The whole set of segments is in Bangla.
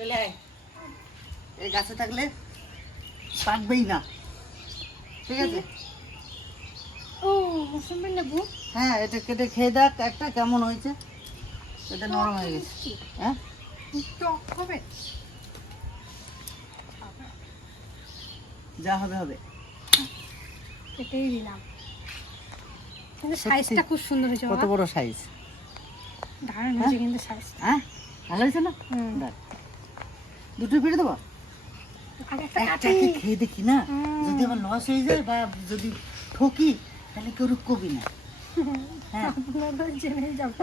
চলে আয়। এই গাছে থাকলে পাকবেই না। ঠিক আছে? ও মৌসুমি লেবু হ্যাঁ এটা কেটে খেয়ে দেখ একটা কেমন হয়েছে। এটা নরম হয়ে গেছে। হ্যাঁ? টক হবে? যা হবে হবে। কেটেই দিলাম। কিন্তু সাইজটা খুব সুন্দর হয়েছে কত বড় সাইজ? দারুণ হয়েছে কিন্তু সাইজ হ্যাঁ? ভালো হয়েছে না? হুম। দুটো পেড়ে দেবো? একটা একটাকে খেয়ে দেখি না। যদি আবার লস হয়ে যায় বা যদি ঠকি তাহলে কেউ কবি না। হ্যাঁ। আপনাদের জেনে যাবে।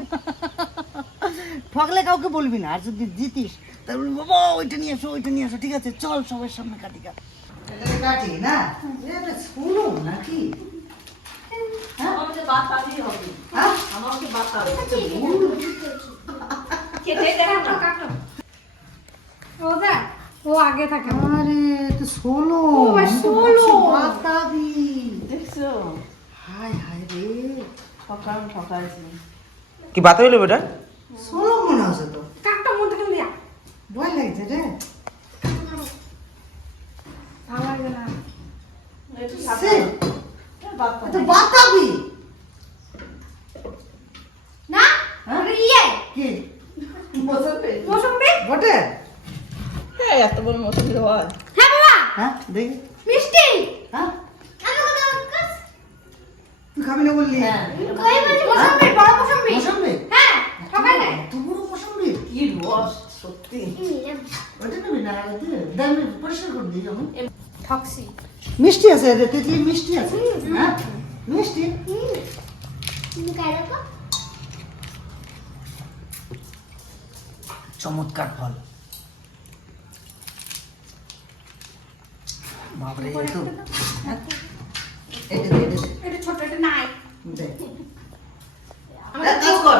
ঠকলে কাউকে বলবি না। আর যদি জিতিস তাহলে বাবা ওইটা নিয়ে আসো ওইটা নিয়ে আসো। ঠিক আছে চল সবার সামনে কাটি কাট। কাটি না? শুনো নাকি? হ্যাঁ? আমাকে বাতাবি হবে। হ্যাঁ? আমাকে বাতাবে ভুল। খেতে দেখো না। কাটো। ও দেখ ও আগে থাকে। আরে তো ষোলো ও, ভাই, ষোলো। বাতাবি। দেখছ? হায় হায় রে। কি বাতা হইল বেটা ষোলো মনে হচ্ছে তো কাকটা মন থেকে দিয়া ভয় লাগছে রে ভালো লাগে না একটু সে, বাতা এটা বাতাবি না হ্যাঁ? ওটা ইয়ে কি মৌসুমি মৌসুমি বটে হ্যাঁ এত বড় মৌসুমি হয় হ্যাঁ বাবা হ্যাঁ দেখি মিষ্টি হ্যাঁ আমি কথা তুই খাবি না বললি? হ্যাঁ। কই বলি মৌসুমি বড় মৌসুমি মৌসুমি? হ্যাঁ সবাই এত বড় মৌসুমি কি রস সত্যি। ওটা নেবি না দামি পরিষ্কার করে দিই আমি ঠকসি মিষ্টি আছে রে তেতলি মিষ্টি আছে। হ্যাঁ? মিষ্টি? তুমি খাই দেখো। চমৎকার ফল। বাপরে এই তো? এটা দে, এটা এটা ছোট এটা নাই। দে। এক কাজ কর।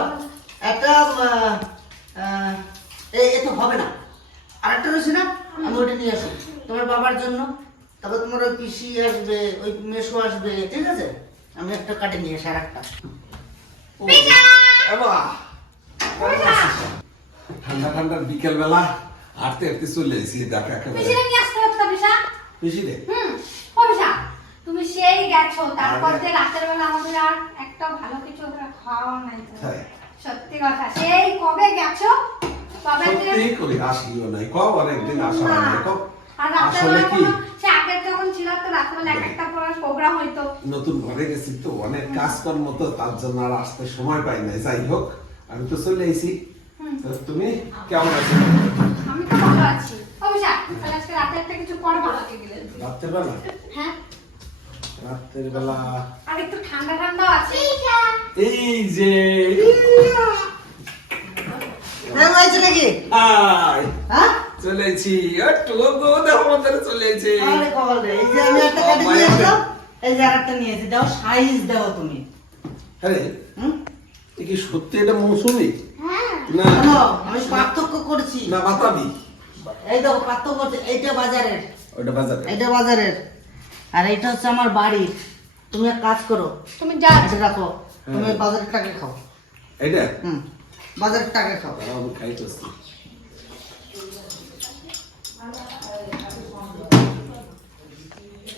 একটা আহ, আহ, এ- এ তো হবে না। আরেকটা রয়েছে না? আমি ওটা নিয়ে আসি। তোমার বাবার জন্য। তারপর তোমার ওই পিসি আসবে ওই মেশো আসবে ঠিক আছে? আমি একটা কাটে নিয়ে আসি আর একটা ঠান্ডা ঠান্ডার বিকেল বেলা হাঁটতে হাঁটতে চলে এসেছি। দেখা একেবারে। বিশা বেশি রে হুম অভিষা তুমি সেই গেছো তারপর যে রাতের বেলা আমাদের আর একটা ভালো কিছু ওরা খাওয়া নাই সত্যি কথা সেই কবে গেছো? কবে সত্যি করি আসিও নাই কব অনেকদিন আসা হয় না কব আর রাতের বেলা সে আগের যখন ছিল তো রাতের বেলা একটা প্রোগ্রাম হইতো। নতুন ঘরে গেছি তো অনেক কাজকর্ম তো তার জন্য আর আসতে সময় পাই নাই। যাই হোক আমি তো চলে এসেছি তুমি কেমন আছো? আমি তো ভালো আছি। অভিষা তাহলে আজকে রাতে একটা কিছু করবা রাত্রের বেলা হ্যাঁ। রাত্রের বেলা আর একটু ঠান্ডা ঠান্ডাও আছে। এই যে। হ্যাঁ হয়েছে নাকি হ্যাঁ? চলে একটু গো দেখো আমাদের চলে আরে কপাল রে এই যে আমি একটা কাটে নিয়ে আসলাম। এই যে আরেকটা নিয়েছি দাও সাইজ দাও তুমি। আরে হুম? কি সত্যি এটা মৌসুমি? হ্যাঁ। না। আমি পার্থক্য করছি। না বাতাবি। এই দেখো পার্থক্য করছি। এইটা বাজারের। ওটা বাজারে এইটা বাজারের। আর এটা হচ্ছে আমার বাড়ি। তুমি এক কাজ করো। তুমি যা এটা রাখো। তুমি হ্যাঁ। বাজারের টাকা খাও। এটা হুম। বাজারের টাকা খাও। আমি খাইতেছি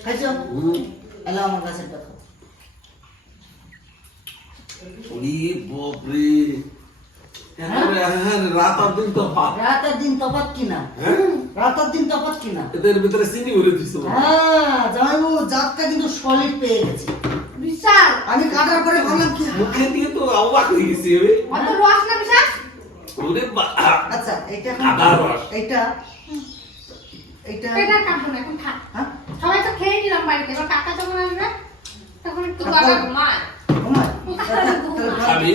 খাইছো? হুম। এলো আমার কাছে দেখো ওরে বাপরে। রাত আর দিন তো রাত আর দিন তফাৎ কিনা? হ্যাঁ? রাত আর দিন তফাৎ কিনা? এদের ভিতরে চিনি ভরে দিছো হ্যাঁ। জামাইবাবু জাতটা কিন্তু সলিড পেয়ে গেছে। বিশাল। আমি কাটার পরে ভাবলাম কি মুখে দিয়ে তো অবাক হয়ে গেছি আমি অত রস না বিশাল? ওরে আচ্ছা এইটা আদা রস। এইটা এইটা এটা কাটবো না এখন থাক হ্যাঁ? সবাই তো খেয়ে নিলাম বাড়িতে। এবার কাকা যখন আসবে তখন একটু গলা ঘুমায়। ঘুমায়? খাবি?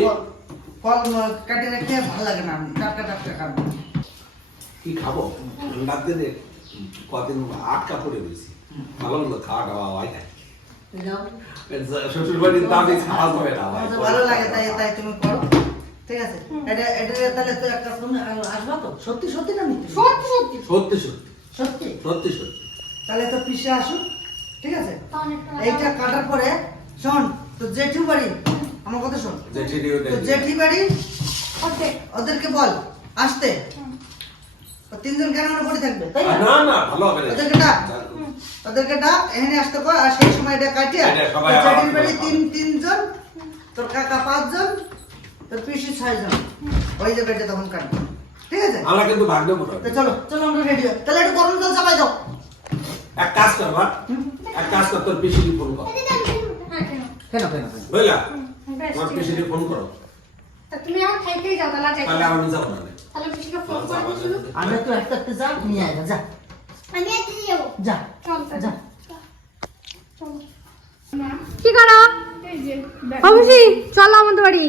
ফল কাটে রেখে ভালো লাগে না। আমি টাটকা টাটকা খাব কি খাব? ঠান্ডার কদিন আটকা পড়ে রয়েছি ভালো মন্দ খাওয়া দাওয়া হয় না শ্বশুর বাড়ির দাবি খাওয়া যাবে না ভাই। আমার তো ভালো লাগে তাই তাই তুমি করো। ঠিক আছে? এটা এটা তাহলে তো একটা তুমি আসবা তো? সত্যি সত্যি না সত্যি সত্যি। সত্যি সত্যি। সত্যি? সত্যি সত্যি। তাহলে তো পিসে আসুন ঠিক আছে? এইটা কাটার পরে শোন তো জেঠু বাড়ি আমার কথা শোন। জেঠি বাড়ি? ওদেরকে বল আসতে। তিনজন কেন পড়ে থাকবে তাই না? না না ভালো হবে ওদেরকে ডাক। ওদেরকে ডাক এখানে আসতে কর আর সেই সময় এটা কাটিয়া তোর বাড়ি তিন তিনজন তোর কাকা পাঁচজন তোর পিসি ছয়জন। ওই যে বেটে তখন কাটবে। ঠিক আছে? আমরা কিন্তু ভাগ দেবো চলো চলো আমরা রেডি তাহলে একটু গরম জল চাপাই দাও। এক কাজ কর এক কাজ কর তোর পিসিকে ফোন কর। হ্যাঁ, কেন? কেন কেন কেন? বুঝলা? তোমার পিসিকে ফোন করো। তা তুমি এখন খাইতেই যাও তাহলে যাই তাহলে আমি যাব না তাহলে পিসিকে ফোন করে শুধু তো একটা একটা নিয়ে আয় যা। আমি যাব। যা চল যা। কি করো? অবশ্যই চলো আমাদের বাড়ি।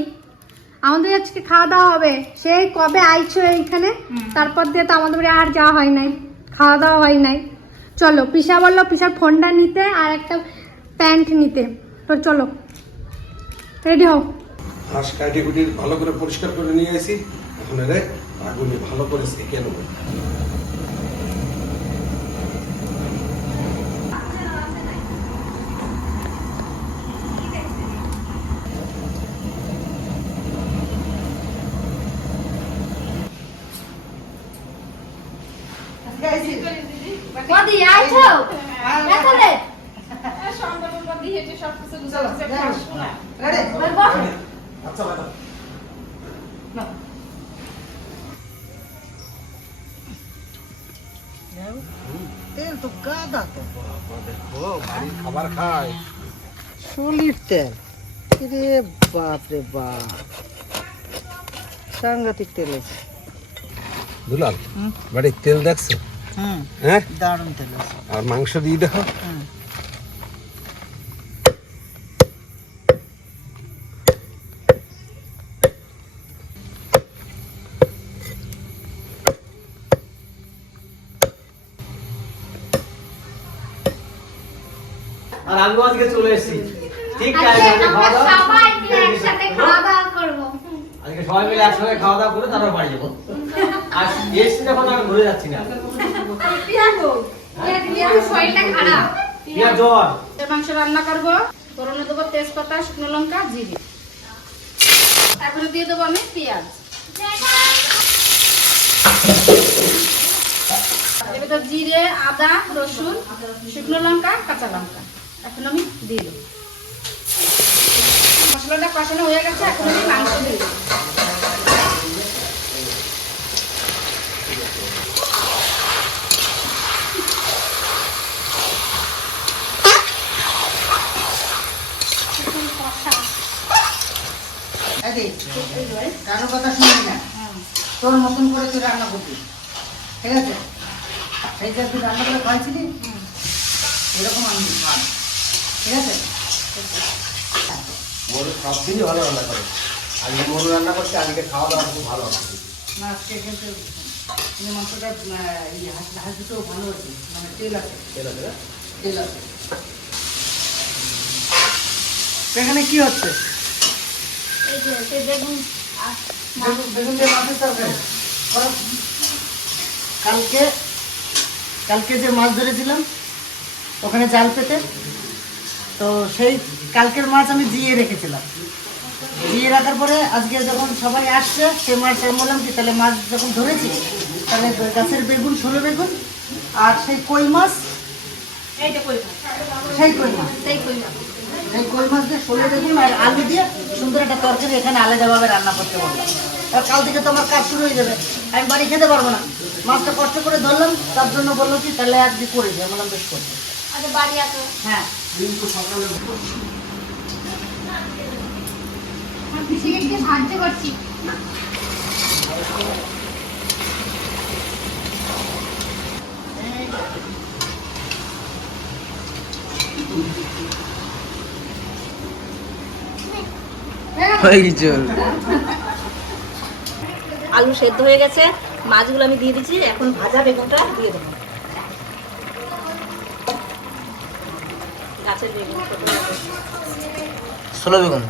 আমাদের আজকে খাওয়া দাওয়া হবে। সেই কবে আইছো এইখানে? তারপর দিয়ে তো আমাদের বাড়ি আর যাওয়া হয় নাই। খাওয়া দাওয়া হয় নাই। চলো পিসা বলল পিসার ফোনটা নিতে আর একটা প্যান্ট নিতে। তো চলো। রেডি হও। হাঁস কাটি কুটি ভালো করে পরিষ্কার করে নিয়ে আসি এখন রে আগুনে ভালো করে সেকে নেব। কদি আইছো? এখানে চলো রেডি আচ্ছা ম্যাডাম তেল তো গাদা তো। দেখো বাড়ির খাবার খায়। সলির তেল। রে বাপ রে বাপ। সাংঘাতিক তেল আছে দুলাল বাড়ির তেল দেখছ? হ্যাঁ? দারুণ তেল আছে আর মাংস দিয়ে দেখো। আমরা সবাই মিলে একসাথে খাওয়া দাওয়া করব। আজকে সবাই মিলে একসঙ্গে খাওয়া দাওয়া করে তারপর বাড়ি যাব। আর এসছি যখন আমি ঘুরে যাচ্ছি না। শরীরটা খারাপ। পিয়া জ্বর। মাংস রান্না করব। ফোড়নে দেবো তেজপাতা শুকনো লঙ্কা জিরে। তারপরে দিয়ে দেবো আমি পেঁয়াজ। এবার জিরে আদা রসুন শুকনো লঙ্কা কাঁচা লঙ্কা। এখন আমি দিয়ে দেবো। মশলাটা কষানো হয়ে গেছে এখন আমি মাংস কারও কথা শুনবি না। তোর মতন করে তুই রান্না করবি। ঠিক আছে? সেই যে তুই রান্না করে খাইছিলি এরকম আমি ঠিক আছে? সব দিনই ভালো রান্না করে। আজকে মোর রান্না করছে আজকে খাওয়া দাওয়া খুব ভালো হবে। না আজকে কিন্তু মাংসটা ভালো আছে মানে তেল আছে। আছে তেল আছে। এখানে কি হচ্ছে। কালকে কালকে যে মাছ ধরেছিলাম ওখানে জাল পেতে? তো সেই কালকের মাছ আমি জিয়ে রেখেছিলাম। জিয়ে রাখার পরে আজকে যখন সবাই আসছে সে মাছ আমি বললাম কি তাহলে মাছ যখন ধরেছি তাহলে গাছের বেগুন ষোলো বেগুন আর সেই কই মাছ? এইটা কই মাছ। সেই কই মাছ। সেই কই মাছ। এই কই মাছ দিয়ে ষোলো বেগুন আর আলু দিয়ে সুন্দর একটা তরকারি এখানে আলাদাভাবে রান্না করতে বললাম আর কাল থেকে তো আমার কাজ শুরু হয়ে যাবে। আমি বাড়ি খেতে পারব না। মাছটা কষ্ট করে ধরলাম তার জন্য বলল কি তাহলে আজকে করে দিই আমি বললাম বেশ করব আচ্ছা হ্যাঁ। সাহায্য করছি আলু সেদ্ধ হয়ে গেছে। মাছগুলো আমি দিয়ে দিচ্ছি। এখন ভাজা বেগুনটা দিয়ে দেবো। ষোলো বেগুন।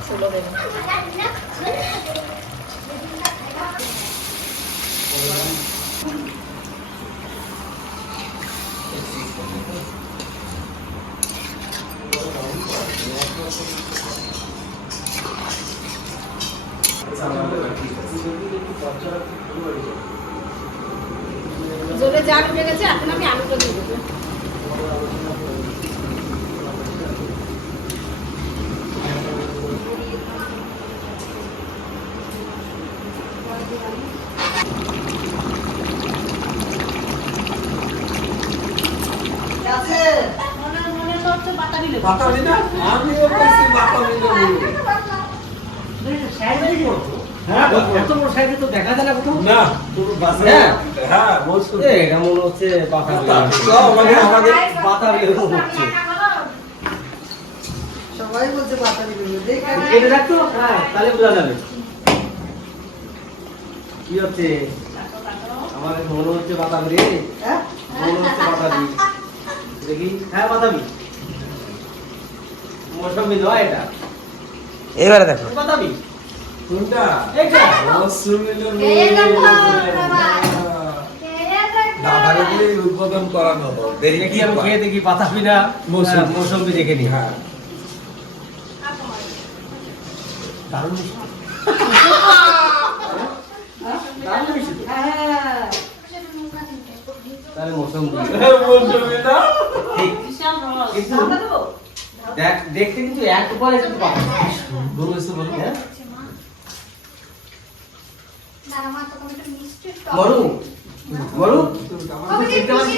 জলে জাল উঠে গেছে এখন আমি আলুটা দিয়ে দেবো। তো আমাদের আমাদের বাতাবি এরকম হচ্ছে। সবাই বলছে বাতাবি দেখে। এটা দেখতো হ্যাঁ তাহলে বোঝা যাবে। কি হচ্ছে? আমার মনে হচ্ছে বাতাবি রে হ্যাঁ। মনে হচ্ছে বাতাবি দেখি। হ্যাঁ বাতাবি মৌসুমি নয় এটা। এবারে দেখো। বাতাবি কোনটা? এইটা। মৌসুমি। দাদাকে দিয়ে উদ্বোধন করানো হোক দেখি আমি খেয়ে দেখি বাতাবি না। মৌসুমী। হ্যাঁ, দেখে নি হ্যাঁ দারুণ। তাহলে মৌসুমী। মৌসুমি না? ঠিক দেখ দেখতে কিন্তু একবারে কিন্তু পাবো বলো এসে বলো। হ্যাঁ? মরু মরু তুই চিনতে পারছিস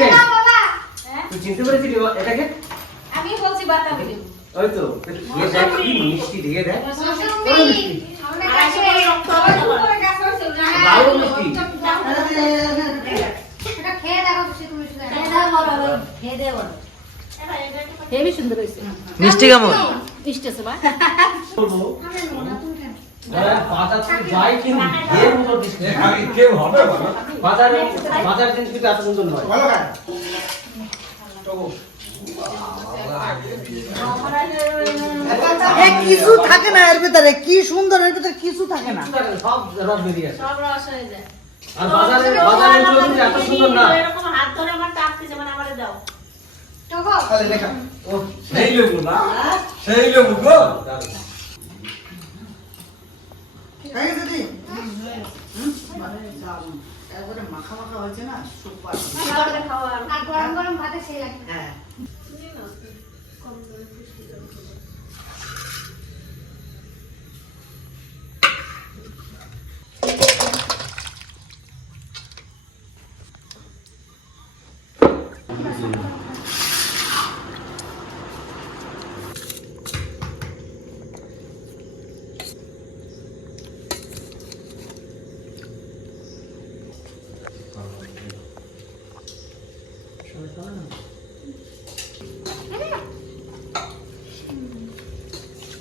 তুই চিনতে পেরেছিলি এটাকে? আমি বলছি বাতাবি ওই তো দেখ কি মিষ্টি দেখে দেখ। দারুণ মিষ্টি। হেবি সুন্দর হয়েছে। মিষ্টি কেমন? মিষ্টি আছে মা। হ্যাঁ কিছু থাকে না এর ভিতরে কি সুন্দর এর ভিতরে কিছু থাকে না। সব রস বেরিয়ে আসে। সব রস হয়ে যায়। আর বাজারে বাজারে এত সুন্দর না। এরকম হাত ধরে আমার মানে আমারে দাও। ও সেই লেবু না সেই লেবু গো খাই গেছে দি? হুম? মানে দারুণ। একবারে মাখা মাখা হয়েছে না সুপার গরম গরম ভাতে সেই লাগে হ্যাঁ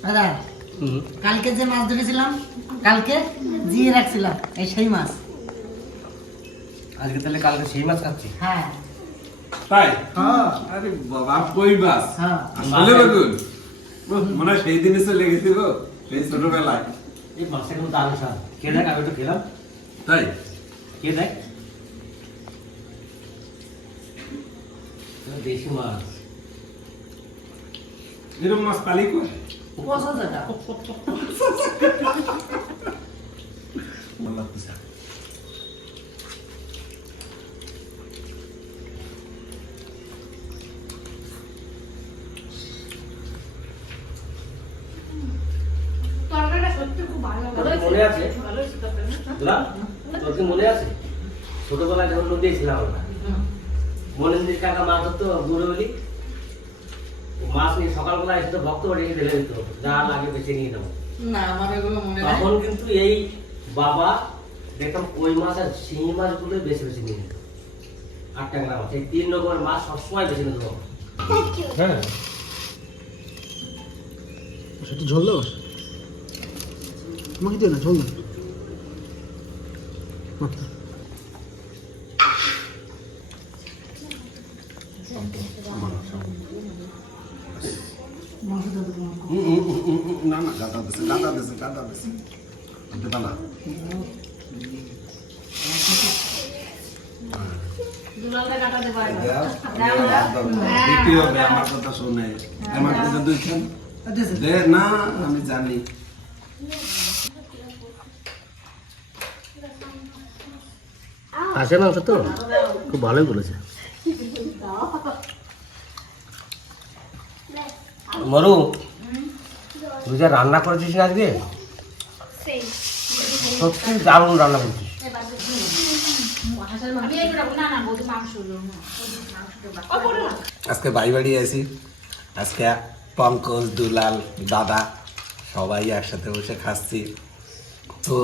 দাদা কালকে যে মাছ ধরেছিলাম কালকে জিয়ে রাখছিলাম এই সেই মাছ। আজকে তাহলে কালকে সেই মাছ খাচ্ছি? হ্যাঁ। তাই? হ্যাঁ। আরে বাবা কই বাস হ্যাঁ। আসলে বেগুন। মনে হয় সেই দিনে চলে গেছি গো সেই ছোটবেলায়। এই মাছটা কিন্তু দারুণ স্বাদ কে দেখ আমি একটু খেলাম। তাই? কে দেখ? দেশি মাছ। এরকম মাছ পালি কই? মনে আছে তোর কি মনে ছোটবেলায় যখন নদী ছিলাম আমরা মনেন্দ্রির কাকা মাছ ধরতো বুড়ো বলি মাছ নিয়ে সকালবেলা এসে তো ভক্ত বাড়ি ঢেলে দিত যা লাগে বেছে নিয়ে যাব না আমার এগুলো মনে তখন কিন্তু এই বাবা দেখতাম ওই মাছ আর শিঙি মাছগুলো বেছে বেছে নিয়ে নিত আট টাকা মাছ এই তিন রকমের মাছ সবসময় বেছে নিত বাবা। হ্যাঁ। সেটা ঝোল দাও। আমাকে দিও না ঝোল দাও। গাদা দিছে গাদা দিছে এটা না দুলালটা কাটাতে পারে না। দ্বিতীয় আমার কথা শুনে। আমার কথা দুইখান না আমি জানি। হাঁসের মাংস তো? খুব ভালোই বলেছে। মরু তুই যা রান্না করেছিস না আজকে সত্যি দারুণ রান্না করছিস। আজকে বাড়ি বাড়ি আছি আজকে পঙ্কজ দুলাল দাদা সবাই একসাথে বসে খাচ্ছি। তো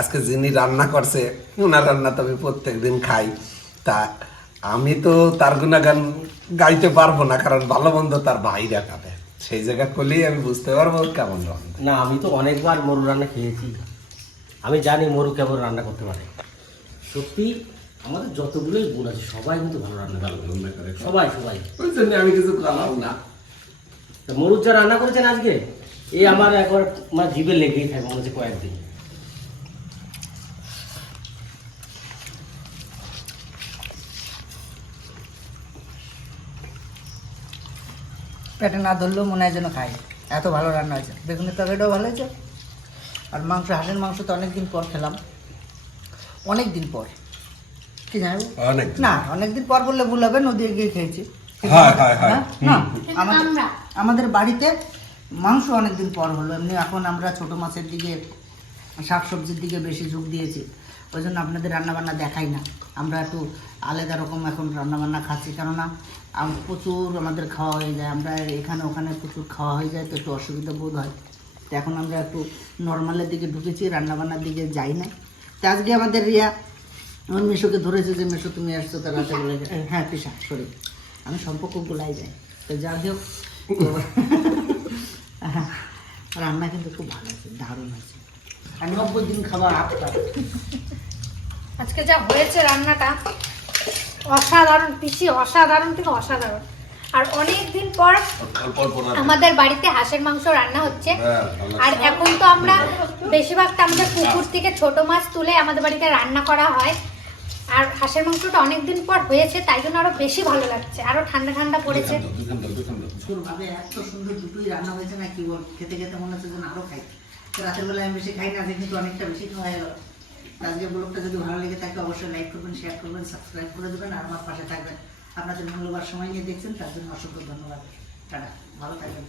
আজকে যিনি রান্না করছে ওনার রান্না তো আমি প্রত্যেক দিন খাই। তা আমি তো তার গুণাগান গাইতে পারব না কারণ ভালো মন্দ তার ভাইরা খাবে। সেই জায়গা করলেই আমি বুঝতে পারব কেমন রান্না। না আমি তো অনেকবার মরু রান্না খেয়েছি। আমি জানি মরু কেমন রান্না করতে পারে। সত্যি আমাদের যতগুলোই গুণ আছে সবাই কিন্তু ভালো রান্না করে সবাই সবাই। ওই জন্য আমি কিছু করলাম না। মরুর যা রান্না করেছেন আজকে এই আমার একবার মানে জিভে লেগেই থাকে মনে হচ্ছে কয়েকদিন। পেটে না ধরলেও মনে হয় যেন খাই এত ভালো রান্না হয়েছে। বেগুনের তরকারিটাও ভালো হয়েছে। আর মাংস হাঁসের মাংস তো অনেকদিন পর খেলাম। অনেক দিন পর। কি জানো? অনেক না অনেকদিন পর বললে ভুল হবে নদী গিয়ে খেয়েছি। হয়, হয়, হয়। হ্যাঁ? না? আমাদের আমাদের বাড়িতে মাংস অনেকদিন পর হলো। এমনি এখন আমরা ছোট মাছের দিকে শাক সবজির দিকে বেশি ঝোঁক দিয়েছি। ওই জন্য আপনাদের রান্নাবান্না দেখাই না। আমরা একটু আলাদা রকম এখন রান্নাবান্না খাচ্ছি কেননা প্রচুর আমাদের খাওয়া হয়ে যায়। আমরা এখানে ওখানে প্রচুর খাওয়া হয়ে যায় তো একটু অসুবিধা বোধ হয়। তো এখন আমরা একটু নর্মালের দিকে ঢুকেছি রান্নাবান্নার দিকে যাই না তো আজকে আমাদের রিয়া আমার মেশোকে ধরেছে যে মেশো তুমি আসছো তো রাতে বলে হ্যাঁ পিসা সরি। আমি সম্পর্ক গুলাই যাই। তো যাই হোক। রান্না কিন্তু খুব ভালো আছে দারুণ হয়েছে। আর নব্বই দিন খাবার আপনার আজকে যা হয়েছে রান্নাটা অসাধারণ পিসি অসাধারণ থেকে অসাধারণ। আর অনেক দিন পর আমাদের বাড়িতে হাঁসের মাংস রান্না হচ্ছে। আর এখন তো আমরা বেশিরভাগটা আমাদের পুকুর থেকে ছোট মাছ তুলে আমাদের বাড়িতে রান্না করা হয়। আর হাঁসের মাংসটা অনেক দিন পর হয়েছে তাই জন্য আরও বেশি ভালো লাগছে আরও ঠান্ডা ঠান্ডা পড়েছে। এত সুন্দর দুটোই রান্না হয়েছে না কি বল খেতে খেতে মনে হচ্ছে আরও খাই। রাতের বেলায় আমি বেশি খাই না কিন্তু অনেকটা বেশি খাওয়া গেল। আজকে ব্লগটা যদি ভালো লেগে থাকে, অবশ্যই লাইক করবেন শেয়ার করবেন সাবস্ক্রাইব করে দেবেন আর আমার পাশে থাকবেন। আপনাদের মঙ্গলবার সময় নিয়ে দেখছেন, তার জন্য অসংখ্য ধন্যবাদ। টাটা, ভালো থাকবেন।